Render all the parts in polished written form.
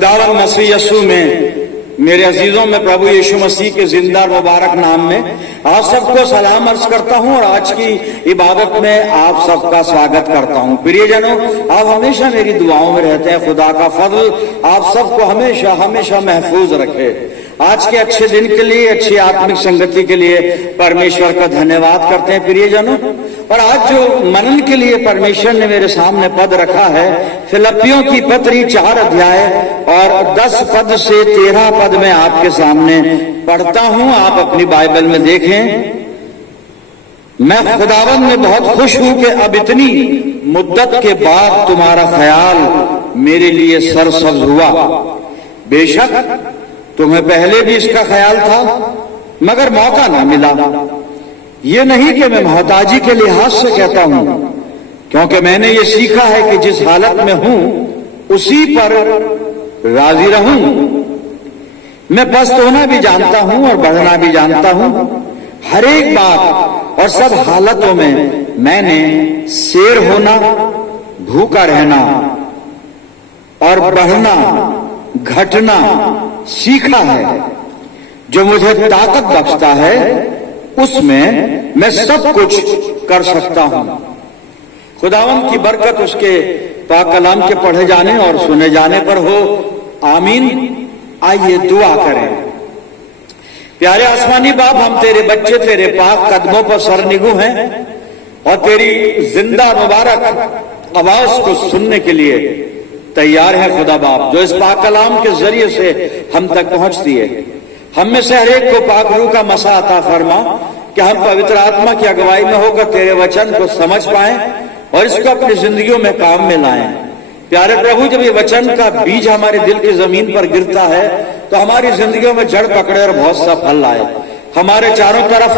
खुदावंद मसीह यीशु में मेरे अजीजों में प्रभु यीशु मसीह के जिंदा मुबारक नाम में आप सबको सलाम अर्ज करता हूं और आज की इबादत में आप सबका स्वागत करता हूं। प्रियजनों, आप हमेशा मेरी दुआओं में रहते हैं। खुदा का फजल आप सबको हमेशा हमेशा महफूज रखे। आज के अच्छे दिन के लिए, अच्छी आत्मिक संगति के लिए परमेश्वर का धन्यवाद करते हैं प्रियजनों। और आज जो मनन के लिए परमेश्वर ने मेरे सामने पद रखा है, फिलिप्पियों की पत्री 4 अध्याय और 10 पद से 13 पद में आपके सामने पढ़ता हूं। आप अपनी बाइबल में देखें। मैं खुदावंद में बहुत खुश हूं कि अब इतनी मुद्दत के बाद तुम्हारा ख्याल मेरे लिए सरसब्ज हुआ। बेशक तुम्हें पहले भी इसका ख्याल था, मगर मौका ना मिला। ये नहीं कि मैं मोहताजी के लिहाज से कहता हूं, क्योंकि मैंने ये सीखा है कि जिस हालत में हूं उसी पर राजी रहूं। मैं पस्त होना भी जानता हूं और बढ़ना भी जानता हूं। हर एक बात और सब हालतों में मैंने शेर होना, भूखा रहना और बढ़ना, घटना सीखा है। जो मुझे ताकत बख्शता है उसमें मैं सब कुछ कर सकता हूं। खुदावंद की बरकत उसके पाक कलाम के पढ़े जाने और सुने जाने पर हो, आमीन। आइए दुआ करें। प्यारे आसमानी बाप, हम तेरे बच्चे तेरे पाक कदमों पर सरनिगू हैं और तेरी जिंदा मुबारक आवाज को सुनने के लिए तैयार है खुदा बाप, जो इस पाक कलाम के जरिए से हम तक पहुंचती है। हम में से हर एक को पाक रूह का मसा अता फरमा कि हम पवित्र आत्मा की अगुवाई में होकर तेरे वचन को समझ पाएं और इसको अपनी जिंदगियों में काम में लाएं। प्यारे प्रभु, जब ये वचन का बीज हमारे दिल की जमीन पर गिरता है तो हमारी जिंदगियों में जड़ पकड़े और बहुत सा फल लाए। हमारे चारों तरफ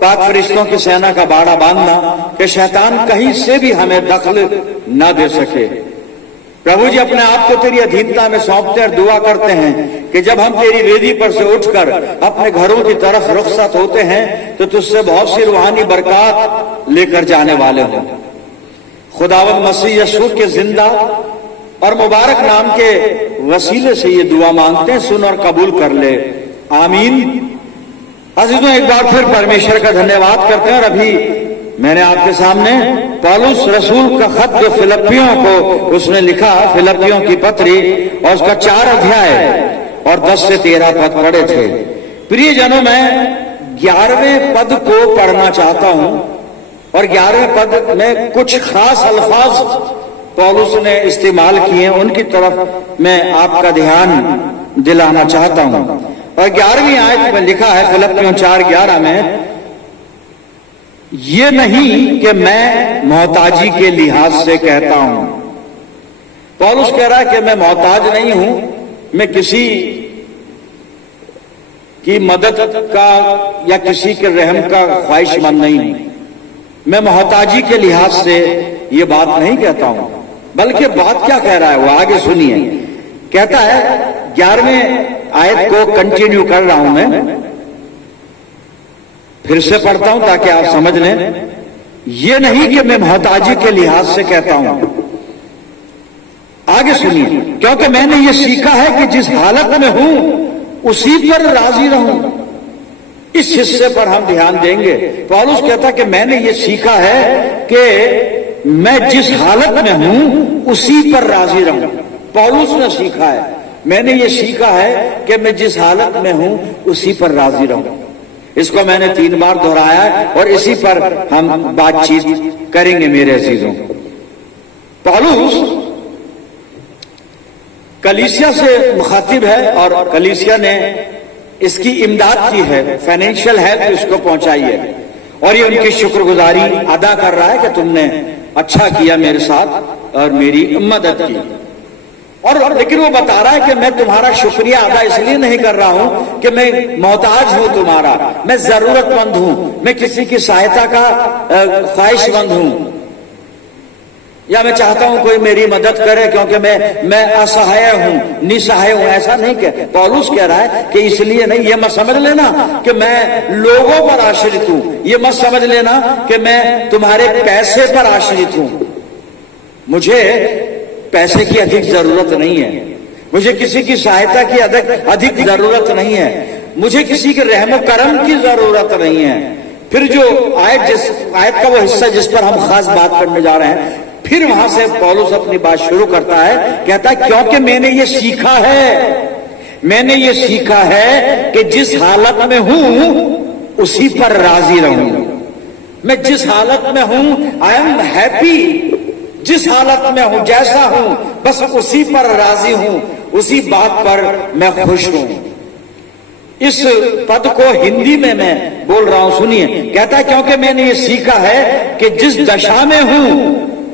पाक फरिश्तों की सेना का बाड़ा बांधना कि शैतान कहीं से भी हमें दखल न दे सके। प्रभु जी, अपने आप को तेरी अधीनता में सौंपते और दुआ करते हैं कि जब हम तेरी वेदी पर से उठकर अपने घरों की तरफ रुखसत होते हैं तो तुझसे बहुत सी रूहानी बरकत लेकर जाने वाले हों। खुदावंद मसीह यीशु के जिंदा और मुबारक नाम के वसीले से ये दुआ मांगते हैं, सुन और कबूल कर ले, आमीन। अजीजों, एक बार फिर परमेश्वर का धन्यवाद करते हैं। और अभी मैंने आपके सामने पौलुस रसूल का खत जो फिलिप्पियों को उसने लिखा, फिलिप्पियों की पत्री, और उसका 4 अध्याय और 10 से 13 पद पढ़े थे। प्रियजनों, मैं 11वें पद को पढ़ना चाहता हूं और 11वें पद में कुछ खास अल्फाज पौलुस ने इस्तेमाल किए, उनकी तरफ मैं आपका ध्यान दिलाना चाहता हूं। और 11वीं आयत में लिखा है फिलिप्पियों 4:11 में, ये नहीं कि मैं मोहताजी के लिहाज से कहता हूं। पौलुस कह रहा है कि मैं मोहताज नहीं हूं, मैं किसी की मदद का या किसी के रहम का ख्वाहिशमंद नहीं हूं। मैं मोहताजी के लिहाज से ये बात नहीं कहता हूं, बल्कि बात क्या कह रहा है वो आगे सुनिए। कहता है, 11वें आयत को कंटिन्यू कर रहा हूं मैं, फिर से पढ़ता हूं ताकि आप समझ लें। ये नहीं कि मैं मोहताजी के लिहाज से कहता हूं, आगे सुनिए, क्योंकि मैंने ये सीखा है कि जिस हालत में हूं उसी पर राजी रहूं। इस हिस्से पर हम ध्यान देंगे। पौलुस कहता कि मैंने ये सीखा है कि मैं जिस हालत में हूं उसी पर राजी रहूं। पौलुस ने सीखा है, मैंने ये सीखा है कि मैं जिस हालत में हूं उसी पर राजी रहूं। इसको मैंने 3 बार दोहराया है और इसी पर हम बातचीत करेंगे मेरे अजीजों। पौलुस कलीसिया से मुखातिब है और कलीसिया ने इसकी इमदाद की है, फाइनेंशियल हेल्प इसको पहुंचाई है और ये उनकी शुक्रगुजारी अदा कर रहा है कि तुमने अच्छा किया मेरे साथ और मेरी मदद की। और लेकिन वो बता रहा है कि मैं तुम्हारा शुक्रिया अदा इसलिए नहीं कर रहा हूं कि मैं मोहताज हूं तुम्हारा, मैं जरूरतमंद हूं, मैं किसी की सहायता का ख्वाहिशमंद हूं, या मैं चाहता हूं कोई मेरी मदद करे क्योंकि मैं असहाय हूं, निसहाय हूं। ऐसा नहीं कह पौलुस कह रहा है कि इसलिए नहीं। ये मत समझ लेना कि मैं लोगों पर आश्रित हूं, ये मत समझ लेना कि मैं तुम्हारे पैसे पर आश्रित हूं। मुझे पैसे की अधिक जरूरत नहीं है, मुझे किसी की सहायता की अधिक जरूरत नहीं है, मुझे किसी के रहम करम की जरूरत नहीं है। फिर जो आयत का वो हिस्सा जिस पर हम खास बात करने जा रहे हैं, फिर वहां से पौलुस अपनी बात शुरू करता है, कहता है क्योंकि मैंने ये सीखा है कि जिस हालत में हूं उसी पर राजी रहूं। मैं जिस हालत में हूं, आई एम हैप्पी, जिस हालत में हूं, जैसा हूं, बस उसी पर राजी हूं, उसी बात पर मैं खुश हूं। इस पद को हिंदी में मैं बोल रहा हूं, सुनिए। कहता है क्योंकि मैंने ये सीखा है कि जिस दशा में हूं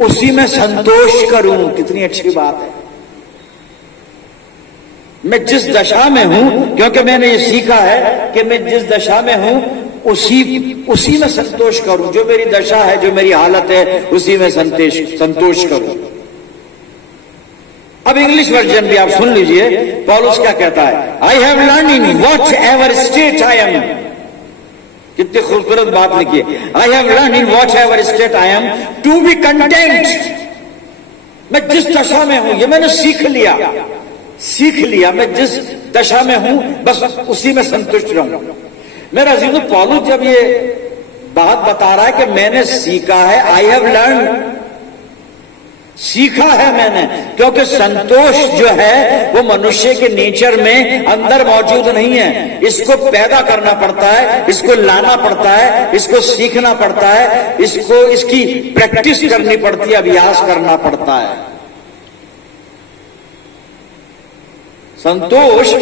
उसी में संतोष करूं। कितनी अच्छी बात है। मैं जिस दशा में हूं, क्योंकि मैंने ये सीखा है कि मैं जिस दशा में हूं उसी में संतोष करूं। जो मेरी दशा है, जो मेरी हालत है, उसी में संतोष करूं। अब इंग्लिश वर्जन भी आप सुन लीजिए, पौलुस क्या कहता है। I have learn in whatever state I am. कितनी खूबसूरत बात लिखी है। I have learn in whatever state I am to be content. मैं जिस दशा में हूं, ये मैंने सीख लिया। मैं जिस दशा में हूं बस उसी में संतुष्ट रहूं। मेरा अजीजों, पौलुस जब ये बात बता रहा है कि मैंने सीखा है, आई हैव लर्न, सीखा है मैंने, क्योंकि संतोष जो है वो मनुष्य के नेचर में अंदर मौजूद नहीं है। इसको पैदा करना पड़ता है, इसको लाना पड़ता है, इसको सीखना पड़ता है, इसकी प्रैक्टिस करनी पड़ती है, अभ्यास करना पड़ता है। संतोष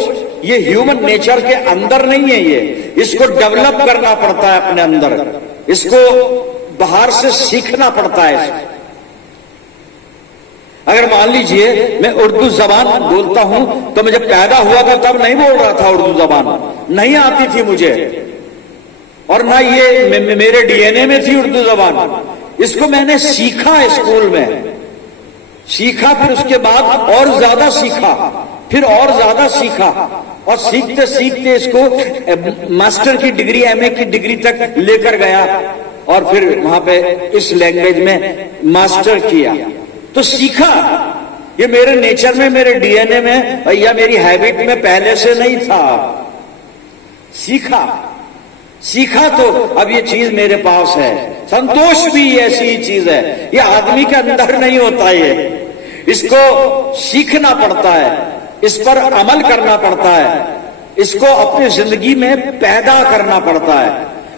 ये ह्यूमन नेचर के अंदर नहीं है, इसको डेवलप करना पड़ता है अपने अंदर, इसको बाहर से सीखना पड़ता है। अगर मान लीजिए मैं उर्दू जबान बोलता हूं, तो मैं जब पैदा हुआ था तब नहीं बोल रहा था उर्दू जबान, नहीं आती थी मुझे, और ना ये मेरे डीएनए में थी उर्दू जबान। इसको मैंने सीखा स्कूल में, सीखा, फिर उसके बाद और ज्यादा सीखा, फिर और ज्यादा सीखा, और सीखते सीखते इसको मास्टर की डिग्री, एमए की डिग्री तक लेकर गया, और फिर वहां पे इस लैंग्वेज में मास्टर किया। तो सीखा, ये मेरे नेचर में, मेरे डीएनए में या मेरी हैबिट में पहले से नहीं था। सीखा तो अब ये चीज मेरे पास है। संतोष भी ऐसी ही चीज है, ये आदमी के अंदर नहीं होता, ये इसको सीखना पड़ता है, इस पर अमल करना पड़ता है, इसको अपनी जिंदगी में पैदा करना पड़ता है।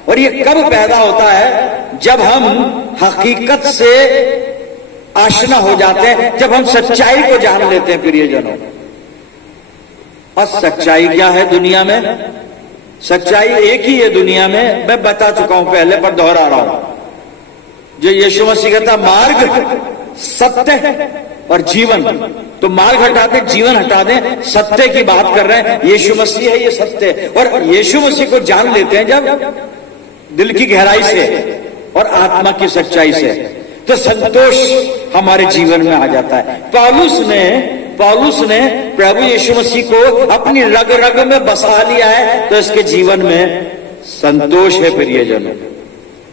और ये कब पैदा होता है? जब हम हकीकत से आशना हो जाते हैं, जब हम सच्चाई को जान लेते हैं प्रियजनों। और सच्चाई क्या है दुनिया में? सच्चाई एक ही है दुनिया में, मैं बता चुका हूं पहले, पर दोहरा रहा हूं। जो यीशु मसीह कहता मार्ग, सत्य और जीवन, तो मार्ग हटा दें, जीवन हटा दें, सत्य की बात कर रहे हैं। यीशु मसीह है, ये सत्य है। और यीशु मसीह को जान लेते हैं जब दिल की गहराई से और आत्मा की सच्चाई से, तो संतोष हमारे जीवन में आ जाता है। पौलुस ने प्रभु यीशु मसीह को अपनी रग रग में बसा लिया है, तो इसके जीवन में संतोष है प्रियजनों,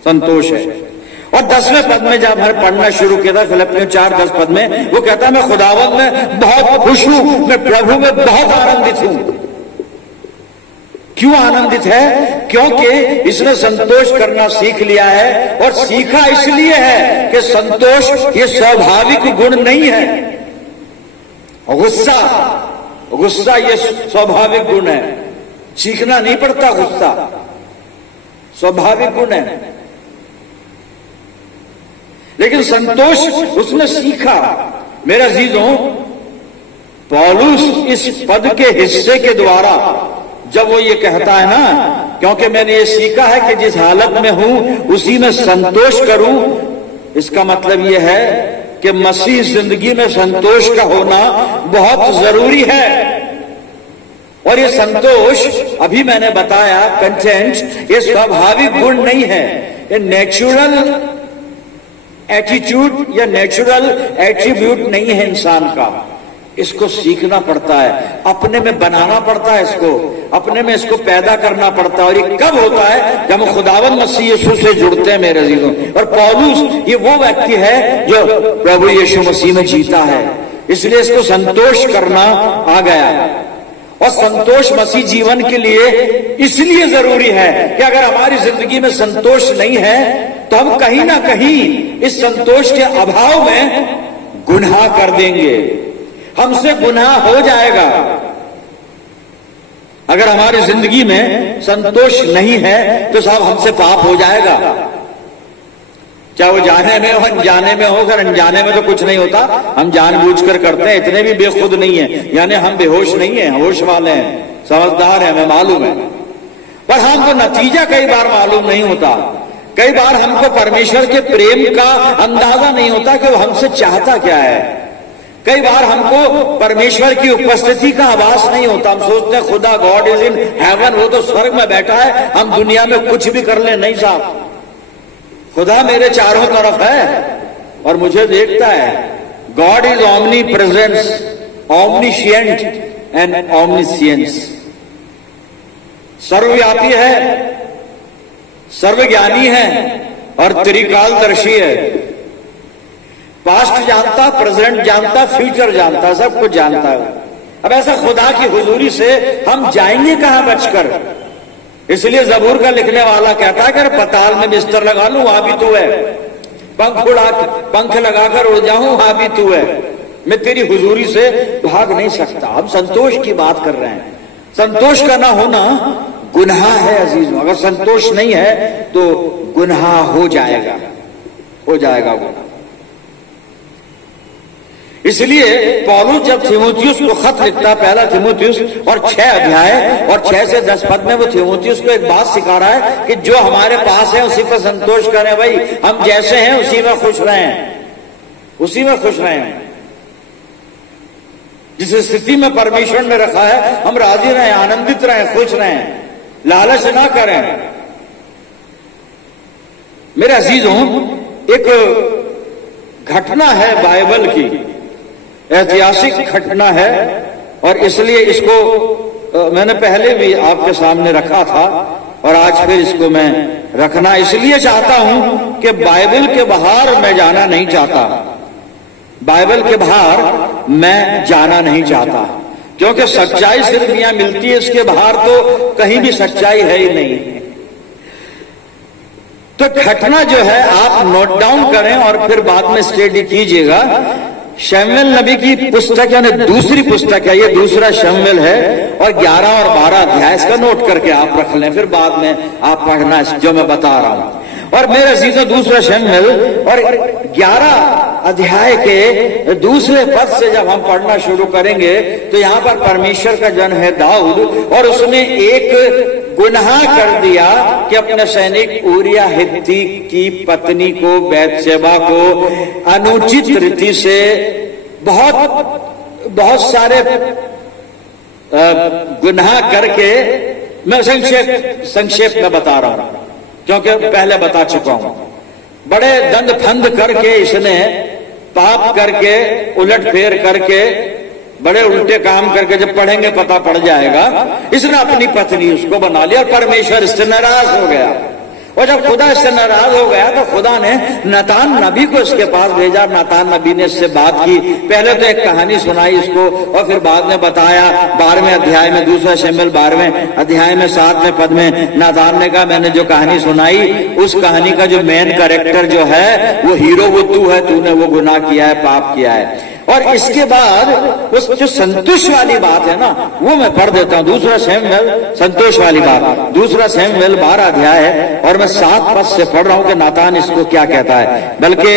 संतोष है। और 10वें पद में जब हमने पढ़ना शुरू किया था, फिलिप्पियों 4:10 पद में, वो कहता है मैं खुदावंद में बहुत खुश हूं, मैं प्रभु में बहुत आनंदित हूं। क्यों आनंदित है? क्योंकि इसने संतोष करना सीख लिया है। और सीखा इसलिए है कि संतोष ये स्वाभाविक गुण नहीं है। गुस्सा ये स्वाभाविक गुण है, सीखना नहीं पड़ता। गुस्सा स्वाभाविक गुण है, लेकिन संतोष उसने सीखा। मेरे अजीजों, पौलुस इस पद के हिस्से के द्वारा जब वो ये कहता है ना, क्योंकि मैंने ये सीखा है कि जिस हालत में हूं उसी में संतोष करूं, इसका मतलब ये है कि मसीह जिंदगी में संतोष का होना बहुत जरूरी है। और ये संतोष, अभी मैंने बताया, कंटेंट, ये स्वाभाविक गुण नहीं है, ये नेचुरल एटीट्यूड या नेचुरल एट्रीब्यूट नहीं है इंसान का। इसको सीखना पड़ता है, अपने में बनाना पड़ता है, इसको अपने में इसको पैदा करना पड़ता है। और ये कब होता है? जब हम खुदावंद मसीह यीशु से जुड़ते हैं मेरे अजीजों। और पौलुस ये वो व्यक्ति है जो प्रभु यीशु मसीह में जीता है, इसलिए इसको संतोष करना आ गया। और संतोष मसीह जीवन के लिए इसलिए जरूरी है कि अगर हमारी जिंदगी में संतोष नहीं है तो हम कहीं ना कहीं इस संतोष के अभाव में गुनाह कर देंगे, हमसे गुनाह हो जाएगा। अगर हमारी जिंदगी में संतोष नहीं है तो साहब हमसे पाप हो जाएगा, चाहे वो जाने में हो अनजाने में हो। अगर अनजाने में तो कुछ नहीं होता, हम जानबूझकर करते हैं, इतने भी बेखुद नहीं है, यानी हम बेहोश नहीं है, होश वाले हैं, समझदार हैं, हमें मालूम है। पर हमको नतीजा कई बार मालूम नहीं होता। कई बार हमको परमेश्वर के प्रेम का अंदाजा नहीं होता कि वो हमसे चाहता क्या है। कई बार हमको परमेश्वर की उपस्थिति का आभास नहीं होता। हम सोचते हैं खुदा गॉड इज इन हेवन, वो तो स्वर्ग में बैठा है, हम दुनिया में कुछ भी कर ले। नहीं साहब, खुदा मेरे चारों तरफ है और मुझे देखता है। God is omnipresence, omniscient and omniscience. सर्वव्यापी है, सर्वज्ञानी है और त्रिकालदर्शी है। पास्ट जानता, प्रेजेंट जानता, फ्यूचर जानता, सब कुछ जानता है। अब ऐसा खुदा की हुजूरी से हम जाएंगे कहां बचकर? इसलिए जबूर का लिखने वाला कहता है कि पताल में बिस्तर लगा लूं वहां भी तू है, पंख लगाकर उड़ जाऊं वहां भी तू है, मैं तेरी हुजूरी से भाग नहीं सकता। हम संतोष की बात कर रहे हैं। संतोष का ना होना गुनाह है अजीजों। अगर संतोष नहीं है तो गुनाह हो जाएगा, हो जाएगा गुनाह। इसलिए पौलुस जब थिमुथियुस को खत लिखता, पहला थिमुथियुस और 6 अध्याय और 6 से 10 पद में वो थिमुथियुस को एक बात सिखा रहा है कि जो हमारे पास है उसी पर संतोष करें। भाई हम जैसे हैं उसी में खुश रहें, उसी में खुश रहें। जिस स्थिति में परमेश्वर ने रखा है हम राजी रहें, आनंदित रहें, खुश रहें, लालच ना करें। मेरे अजीजों, एक घटना है बाइबल की, ऐतिहासिक घटना है और इसलिए इसको मैंने पहले भी आपके सामने रखा था और आज फिर इसको मैं रखना इसलिए चाहता हूं कि बाइबल के बाहर मैं जाना नहीं चाहता। बाइबल के बाहर मैं जाना नहीं चाहता क्योंकि सच्चाई सिर्फ यहां मिलती है, इसके बाहर तो कहीं भी सच्चाई है ही नहीं। तो घटना जो है आप नोट डाउन करें और फिर बाद में स्टडी कीजिएगा। शमूएल नबी की पुस्तक यानी दूसरी पुस्तक है, ये दूसरा शमूएल है और 11 और 12 अध्याय इसका नोट करके आप रख लें, फिर बाद में आप पढ़ना जो मैं बता रहा हूं। और मेरे अजीजों, दूसरा शमूएल और 11 अध्याय के दूसरे पद से जब हम पढ़ना शुरू करेंगे तो यहां पर परमेश्वर का जन है दाऊद और उसने एक गुनाह कर दिया कि अपने सैनिक ऊरिया हित्ती की पत्नी को, बैतशेबा को अनुचित रीति से बहुत सारे गुनाह करके, मैं संक्षेप में बता रहा हूं क्योंकि पहले बता चुका हूं। बड़े दंड फंद करके इसने पाप करके, उलट फेर करके, बड़े उल्टे काम करके, जब पढ़ेंगे पता पड़ जाएगा, इसने अपनी पत्नी उसको बना लिया और परमेश्वर इससे नाराज हो गया। और जब खुदा इससे नाराज हो गया तो खुदा ने नातान नबी को इसके पास भेजा। नातान नबी ने इससे बात की, पहले तो एक कहानी सुनाई इसको और फिर बाद में बताया 12वें अध्याय में, दूसरा शमूएल 12वें अध्याय में 7वें पद में नातान ने कहा मैंने जो कहानी सुनाई उस कहानी का जो मेन कैरेक्टर जो है वो हीरो वो तू है, तूने वो गुनाह किया है, पाप किया है। और इसके बाद उस जो संतोष वाली बात है ना वो मैं पढ़ देता हूं। दूसरा शमूएल, संतोष वाली बात, दूसरा शमूएल 12 अध्याय है और मैं 7 पद से पढ़ रहा हूं कि नातान इसको क्या कहता है, बल्कि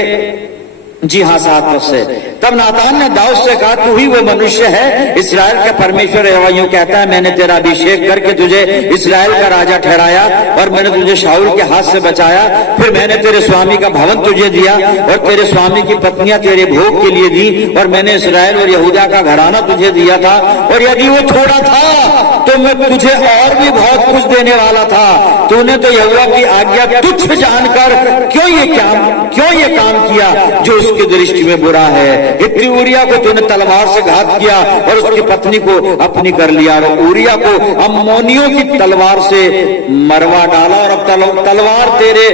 जी हाँ 7 पद से। तब नातान ने दाऊद से कहा तू ही वो मनुष्य है, इस्राएल का परमेश्वर यहोवा यूं कहता है मैंने तेरा अभिषेक करके तुझे इस्राएल का राजा ठहराया और मैंने तुझे शाऊल के हाथ से बचाया। फिर मैंने तेरे स्वामी का भवन तुझे दिया और तेरे स्वामी की पत्नियां तेरे भोग के लिए दी और मैंने इस्राएल और यहूदा का घराना तुझे दिया था और यदि वो थोड़ा था तो मैं तुझे और भी बहुत कुछ देने वाला था। तूने तो यहोवा की आज्ञा तुच्छ जानकर क्यों ये काम किया जो उसकी दृष्टि में बुरा है। हित्ती ऊरिया को तूने तलवार से घात किया और उसकी पत्नी को अपनी कर लिया, और ऊरिया को अम्मोनियों की तलवार से मरवा डाला। और अब तलवार तेरे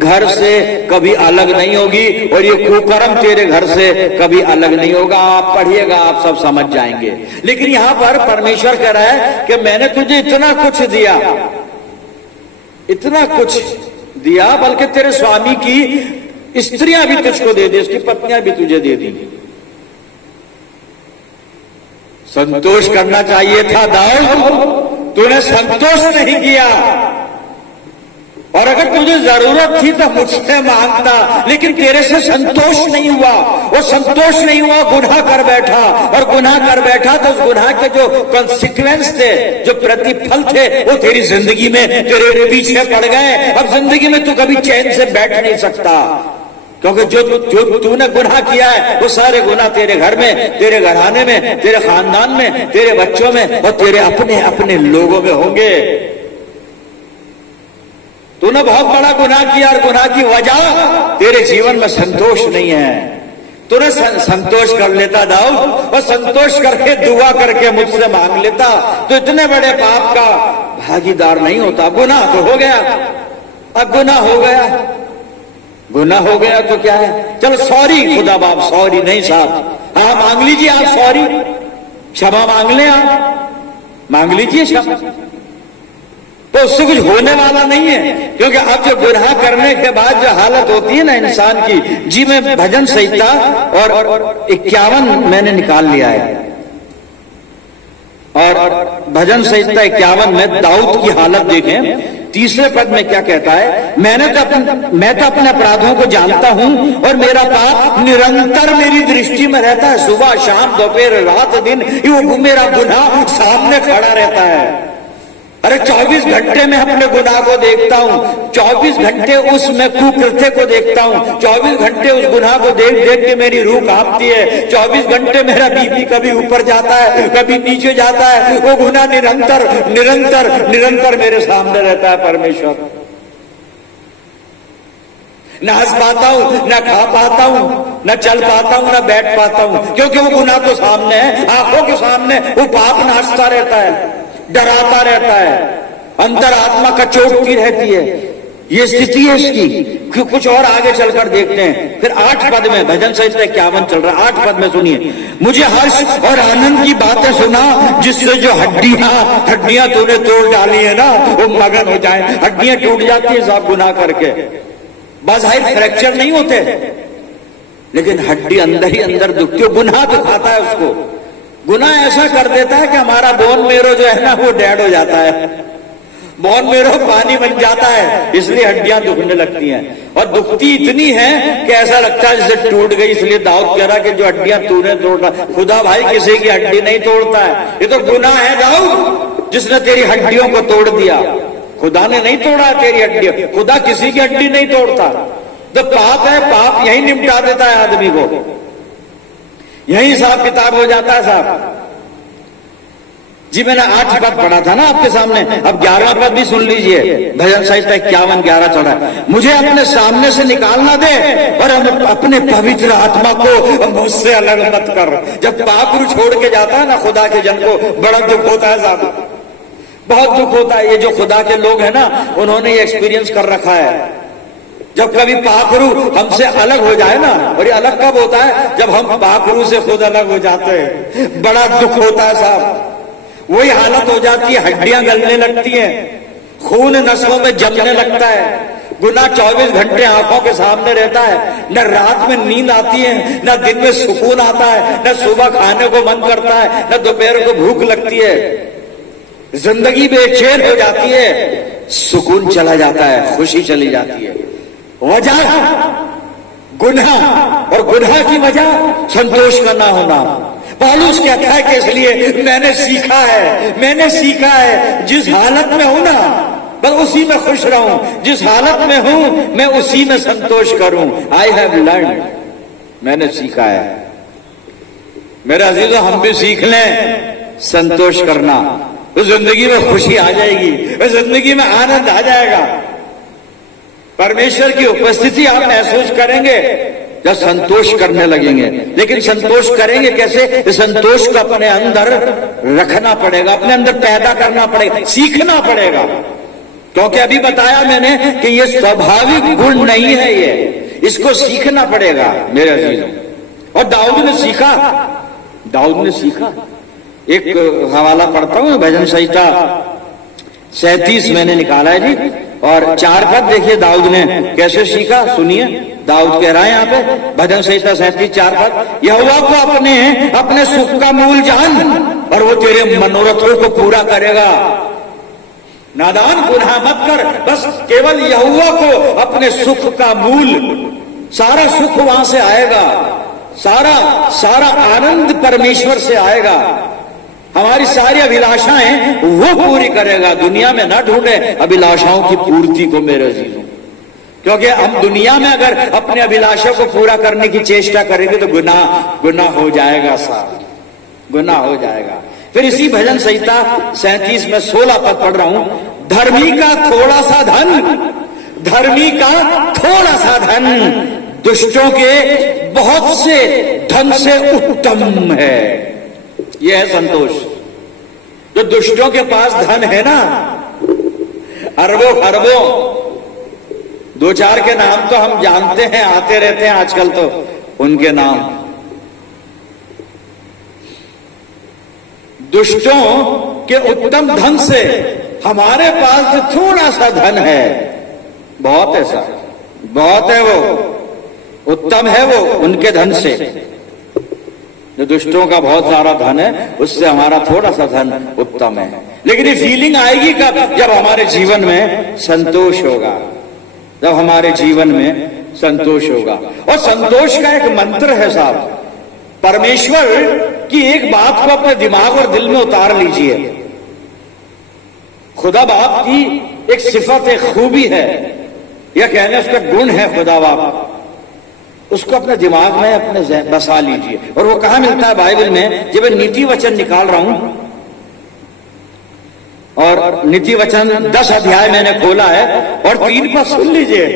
घर से कभी अलग नहीं होगी और ये कुकर्म तेरे घर से कभी अलग नहीं होगा। आप पढ़िएगा, आप सब समझ जाएंगे। लेकिन यहां पर परमेश्वर कह रहा है कि मैंने तुझे इतना कुछ दिया, इतना कुछ दिया, बल्कि तेरे स्वामी की स्त्रियां भी तुझको दे दी, उसकी पत्नियां भी तुझे दे दी। संतोष करना चाहिए था दाऊद, तूने संतोष नहीं किया। और अगर तुझे जरूरत थी तो मुझसे मांगता, लेकिन तेरे से संतोष नहीं हुआ। वो संतोष नहीं हुआ, गुनाह कर बैठा, और गुनाह कर बैठा तो उस गुनाह के जो कॉन्सिक्वेंस थे, जो प्रतिफल थे, वो तेरी जिंदगी में तेरे पीछे पड़ गए। अब जिंदगी में तू कभी चैन से बैठ नहीं सकता, क्योंकि जो तूने गुनाह किया है वो सारे गुनाह तेरे घर में, तेरे घराने में, तेरे खानदान में, तेरे बच्चों में और तेरे अपने अपने लोगों में होंगे। तूने बहुत बड़ा गुनाह किया और गुनाह की वजह तेरे जीवन में संतोष नहीं है। तूने संतोष कर लेता दाऊद, और संतोष करके दुआ करके मुझसे मांग लेता तो इतने बड़े पाप का भागीदार नहीं होता। गुनाह तो हो गया, अब गुनाह हो गया, गुनाह हो गया तो क्या है, चलो सॉरी खुदा बाप, सॉरी नहीं साहब, हाँ मांग लीजिए आप सॉरी, क्षमा मांग लें, आप मांग लीजिए क्षमा, तो उससे कुछ होने वाला नहीं है। क्योंकि अब जो गुनाह करने के बाद जो हालत होती है ना इंसान की, जी में भजन संहिता और 51 मैंने निकाल लिया है, और भजन संहिता 51 में दाऊद की हालत देखें। तीसरे पद में क्या कहता है, मैं तो अपने अपराधों को जानता हूं और मेरा पाप निरंतर मेरी दृष्टि में रहता है। सुबह शाम दोपहर रात दिन वो मेरा गुनाह सामने खड़ा रहता है। अरे 24 घंटे में अपने गुनाह को देखता हूं, 24 घंटे उसमें कुकृत्य को देखता हूं, 24 घंटे उस गुनाह को देख देख के मेरी रूह कांपती है, 24 घंटे मेरा बीपी कभी ऊपर जाता है कभी नीचे जाता है। वो गुनाह निरंतर निरंतर निरंतर मेरे सामने रहता है। परमेश्वर, न हंस पाता हूं, न खा पाता हूं, न चल पाता हूं, न बैठ पाता हूं, क्योंकि वो गुनाह तो सामने है, आंखों के सामने। वो पाप नाचता रहता है, डराता रहता है, अंतर आत्मा कचोटती रहती है। ये स्थिति है इसकी। कुछ और आगे चलकर देखते हैं। फिर 8 पद में, भजन संहिता 51 चल रहा है, 8 पद में सुनिए, मुझे हर्ष और आनंद की बातें सुना, जिससे जो हड्डियां तूने तोड़ डाली है ना, वो मगन हो जाए। हड्डियां टूट जाती है साहब गुनाह करके, बाज़ाहिर फ्रैक्चर नहीं होते, लेकिन हड्डी अंदर ही अंदर दुखती है। गुनाह दुखाता है उसको। गुनाह ऐसा कर देता है कि हमारा बोन मेरो जो है ना वो डेड हो जाता है, बोन मेरो पानी बन जाता है, इसलिए हड्डियां दुखने लगती हैं। और दुखती इतनी है कि ऐसा लगता है जैसे टूट गई। इसलिए दाऊद कह रहा कि जो हड्डियां तूने तोड़ा, खुदा भाई किसी की हड्डी नहीं तोड़ता है, ये तो गुनाह है दाऊद जिसने तेरी हड्डियों को तोड़ दिया। खुदा ने नहीं तोड़ा तेरी हड्डियां, खुदा किसी की हड्डी नहीं तोड़ता। तो पाप है, पाप यही निपटा देता है आदमी को, यही हिसाब किताब हो जाता है साहब जी। मैंने 8 पद पढ़ा था ना आपके सामने, अब 11वां पद भी सुन लीजिए। भजन संहिता 51-11 चढ़ा है, मुझे अपने सामने से निकालना दे और अपने पवित्र आत्मा को मुझसे अलग मत कर। जब पाप छोड़ के जाता है ना खुदा के जन को, बड़ा दुख होता है साहब, बहुत दुख होता है। ये जो खुदा के लोग हैं ना, उन्होंने ये एक्सपीरियंस कर रखा है। जब कभी पाखरू हमसे अलग हो जाए ना, और ये अलग कब होता है, जब हम पाखरू से खुद अलग हो जाते हैं, बड़ा दुख होता है साहब। वही हालत हो जाती है, हड्डियां गलने लगती हैं, खून नसों में जमने लगता है। गुनाह 24 घंटे आंखों के सामने रहता है, न रात में नींद आती है, न दिन में सुकून आता है, न सुबह खाने को मन करता है, न दोपहर को भूख लगती है। जिंदगी बेचैन हो जाती है, सुकून चला जाता है, खुशी चली जाती है। वजह गुनाह, और गुनाह की वजह संतोष का ना होना। पौलुस कहता है कि इसलिए मैंने सीखा है जिस हालत में हूं ना बस उसी में खुश रहूं, जिस हालत में हूं मैं उसी में संतोष करूं। आई हैव लर्न, मैंने सीखा है। मेरे अजीजों, हम भी सीख लें संतोष करना। तो जिंदगी में खुशी आ जाएगी, जिंदगी में आनंद आ जाएगा। परमेश्वर की उपस्थिति आप महसूस करेंगे जब संतोष करने लगेंगे। लेकिन संतोष करेंगे कैसे? संतोष को अपने अंदर रखना पड़ेगा, अपने अंदर पैदा करना पड़ेगा, सीखना पड़ेगा। क्योंकि अभी बताया मैंने कि ये स्वाभाविक गुण नहीं है, ये इसको सीखना पड़ेगा मेरे अजीजों। और दाऊद ने सीखा। एक हवाला पढ़ता हूं, भजन संहिता 37 मैंने निकाला है जी, और 4 पद देखिए दाऊद ने कैसे सीखा, सुनिए। दाऊद कह रहा है यहाँ पे, भजन संहिता 37 4 पद, यहोवा को अपने सुख का मूल जान और वो तेरे मनोरथों को पूरा करेगा। नादान गुनाह मत कर, बस केवल यहोवा को अपने सुख का मूल, सारा सुख वहां से आएगा, सारा आनंद परमेश्वर से आएगा। हमारी सारी अभिलाषाएं वो पूरी करेगा। दुनिया में ना ढूंढे अभिलाषाओं की पूर्ति को मेरे जीवन, क्योंकि हम दुनिया में अगर अपने अभिलाषा को पूरा करने की चेष्टा करेंगे तो गुनाह हो जाएगा, साहब गुनाह हो जाएगा। फिर इसी भजन संहिता 37 में 16 पद पढ़ रहा हूं, धर्मी का थोड़ा सा धन दुष्टों के बहुत से धन से उत्तम है। यह है संतोष। जो दुष्टों के पास धन है ना, अरबों, 2-4 के नाम तो हम जानते हैं, आते रहते हैं आजकल तो उनके नाम। दुष्टों के उत्तम धन से हमारे पास जो थोड़ा सा धन है, बहुत ऐसा बहुत है, वो उत्तम है, वो उनके धन से। जो दुष्टों का बहुत सारा धन है, उससे हमारा थोड़ा सा धन उत्तम है। लेकिन ये फीलिंग आएगी कब? जब हमारे जीवन में संतोष होगा, जब हमारे जीवन में संतोष होगा। और संतोष का एक मंत्र है साहब, परमेश्वर की एक बात को अपने दिमाग और दिल में उतार लीजिए। खुदा बाप की एक सिफत, एक खूबी है, या कहने उसका गुण है खुदा बाप, उसको अपने दिमाग में अपने बसा लीजिए। और वो कहां मिलता है बाइबल में? जब मैं नीति वचन निकाल रहा हूं, और नीति वचन 10 अध्याय मैंने खोला है, और 3 पद सुन लीजिए।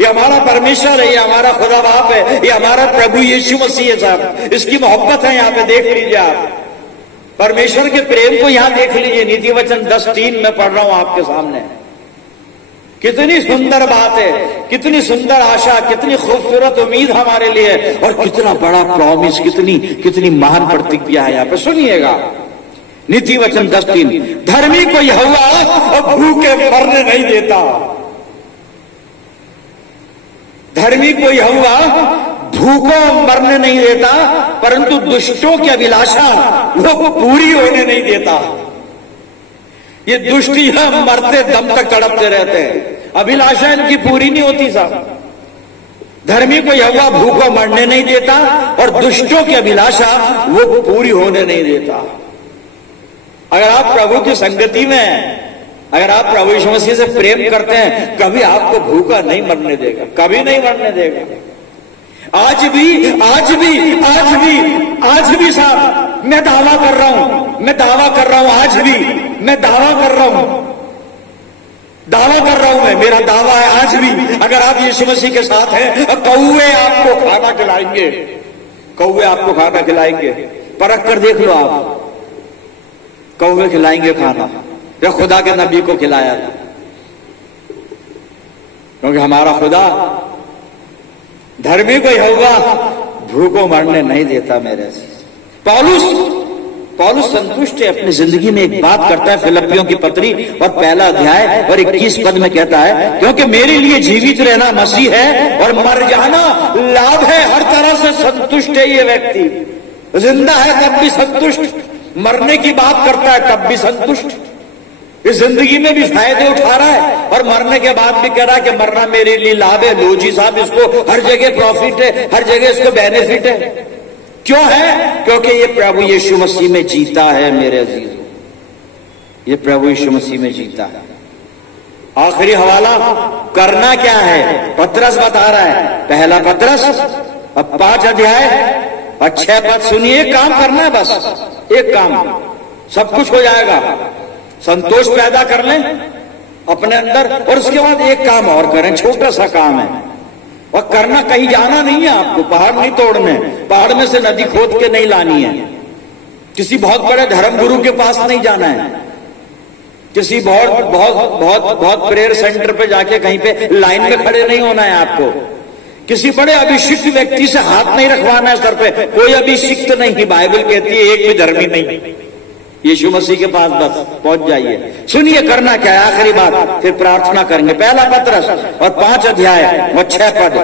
ये हमारा परमेश्वर है, ये हमारा खुदा बाप है, ये हमारा प्रभु यीशु मसीह है साहब। इसकी मोहब्बत है, यहां पे देख लीजिए आप, परमेश्वर के प्रेम को यहां देख लीजिए। नीति वचन 10:3 में पढ़ रहा हूं आपके सामने। कितनी सुंदर बात है, कितनी सुंदर आशा, कितनी खूबसूरत उम्मीद हमारे लिए, और कितना बड़ा प्रॉमिस, कितनी महान प्रतिज्ञा है। यहाँ पे सुनिएगा, नीति वचन 10:3, धर्मी को यहोवा भूखे मरने नहीं देता। धर्मी को यहोवा भूखों मरने नहीं देता, परंतु दुष्टों की अभिलाषा वो पूरी होने नहीं देता। ये दुष्ट यह मरते दम तक तड़पते रहते हैं, अभिलाषा इनकी पूरी नहीं होती साहब। धर्मी को यहोवा भूखों मरने नहीं देता, और दुष्टों की अभिलाषा वो पूरी होने नहीं देता। अगर आप प्रभु की संगति में हैं, अगर आप प्रभु यीशु मसीह से प्रेम करते हैं, कभी आपको भूखा नहीं मरने देगा, कभी नहीं मरने देगा। आज भी साहब मैं दावा कर रहा हूं, आज भी मैं दावा कर रहा हूं मैं, मेरा दावा है आज भी, अगर आप यीशु मसीह के साथ हैं, कौवे आपको खाना खिलाएंगे। परख कर देख लो आप, कौवे खिलाएंगे खाना, जो खुदा के नबी को खिलाया था। क्योंकि हमारा खुदा धर्मी को यहोवा भूखों मरने नहीं देता मेरे से। पौलुस संतुष्ट है अपनी जिंदगी में। एक बात करता है फिलिप्पियों की पत्री और 1 अध्याय और 21 पद में कहता है, क्योंकि मेरे लिए जीवित रहना मसीह है और मर जाना लाभ है। हर तरह से संतुष्ट है ये व्यक्ति, जिंदा है तब भी संतुष्ट, मरने की बात करता है तब भी संतुष्ट। इस जिंदगी में भी फायदे उठा रहा है और मरने के बाद भी कह रहा है कि मरना मेरे लिए लाभ है। लो जी साहब, इसको हर जगह प्रॉफिट है, हर जगह इसको बेनिफिट है। क्यों है? क्योंकि ये प्रभु यीशु मसीह में जीता है मेरे अजीजों, ये प्रभु यीशु मसीह में जीता है। आखिरी हवाला करना क्या है, पतरस बता रहा है, 1 पतरस अब 5 अध्याय और 6 पद सुनिए। काम करना है, बस एक काम, सब कुछ हो जाएगा। संतोष पैदा कर लें अपने अंदर, और उसके बाद एक काम और करें, छोटा सा काम है, और करना कहीं जाना नहीं है आपको, पहाड़ नहीं तोड़ने, पहाड़ में से नदी खोद के नहीं लानी है, किसी बहुत बड़े धर्म गुरु के पास नहीं जाना है, किसी बहुत बहुत बहुत बहुत प्रेयर सेंटर पे जाके कहीं पे लाइन में खड़े नहीं होना है आपको, किसी बड़े अभिषिक्त व्यक्ति से हाथ नहीं रखवाना है सर पे, कोई अभिषिक्त नहीं, बाइबल कहती है एक भी धर्मी नहीं, यीशु मसीह के पास बस पहुंच जाइए। सुनिए करना क्या है, आखिरी बात, फिर प्रार्थना करेंगे। पहला पत्रस और 5 अध्याय और 6 पद,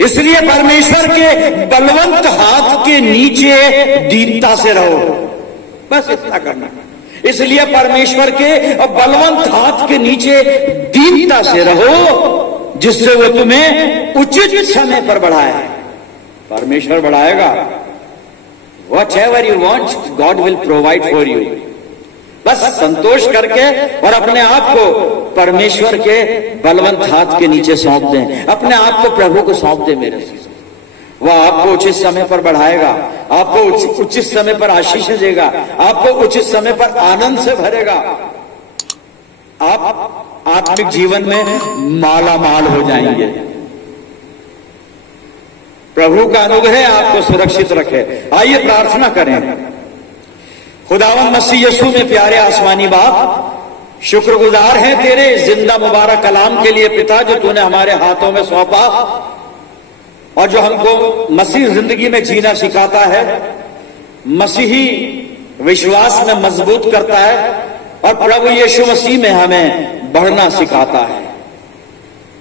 इसलिए परमेश्वर के बलवंत हाथ के नीचे दीनता से रहो, बस इतना करना। इसलिए परमेश्वर के बलवंत हाथ के नीचे दीनता से रहो, जिससे वो तुम्हें उचित समय पर बढ़ाए। परमेश्वर बढ़ाएगा। Whatever you want, God will provide for you. बस संतोष करके और अपने आप को परमेश्वर के बलवंत हाथ के नीचे सौंप दें, अपने आप को प्रभु को सौंप दें मेरे से, वह आपको उचित समय पर बढ़ाएगा, आपको उचित समय पर आशीष देगा, आपको उचित समय पर आनंद से भरेगा, आप आत्मिक जीवन में माला माल हो जाएंगे। प्रभु का अनुग्रह आपको सुरक्षित रखे। आइए प्रार्थना करें। खुदावंद मसीह यीशु में प्यारे आसमानी बाप, शुक्रगुजार हैं तेरे जिंदा मुबारक कलाम के लिए पिता, जो तूने हमारे हाथों में सौंपा और जो हमको मसीह जिंदगी में जीना सिखाता है, मसीही विश्वास में मजबूत करता है और प्रभु यीशु मसीह में हमें बढ़ना सिखाता है।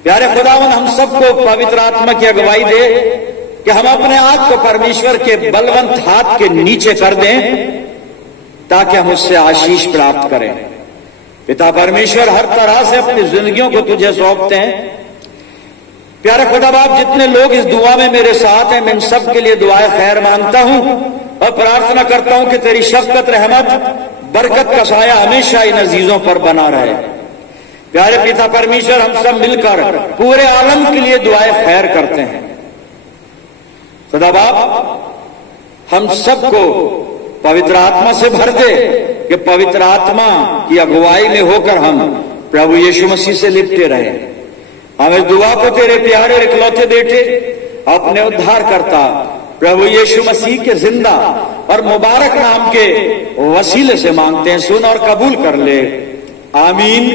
प्यारे खुदावंद, हम सबको पवित्र आत्मा की अगुवाई दे कि हम अपने आप को परमेश्वर के बलवंत हाथ के नीचे कर दें, ताकि हम उससे आशीष प्राप्त करें। पिता परमेश्वर, हर तरह से अपनी जिंदगियों को तुझे सौंपते हैं। प्यारे खुदा बाप, जितने लोग इस दुआ में मेरे साथ हैं, मैं इन सब के लिए दुआएं खैर मांगता हूं और प्रार्थना करता हूं कि तेरी शफकत, रहमत, बरकत का साया हमेशा इन अजीजों पर बना रहे। प्यारे पिता परमेश्वर, हम सब मिलकर पूरे आलम के लिए दुआएं खैर करते हैं। खुदा बाप, हम सबको पवित्र आत्मा से भर दे कि पवित्र आत्मा की अगुवाई में होकर हम प्रभु यीशु मसीह से लिपटे रहे। हम इस दुआ को तेरे प्यारे और इकलौते बेटे, अपने उद्धार करता प्रभु यीशु मसीह के जिंदा और मुबारक नाम के वसीले से मांगते हैं। सुन और कबूल कर ले, आमीन।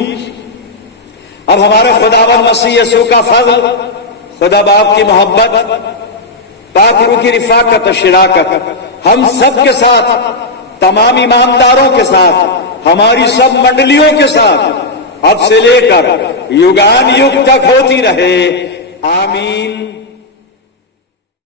अब हमारे खुदावंद मसीह यीशु का फज़ल, खुदा बाप की मोहब्बत, पाक रूह की रिफाकत और शिराकत हम सब के साथ, तमाम ईमानदारों के साथ, हमारी सब मंडलियों के साथ अब से लेकर युगान युग तक होती रहे। आमीन।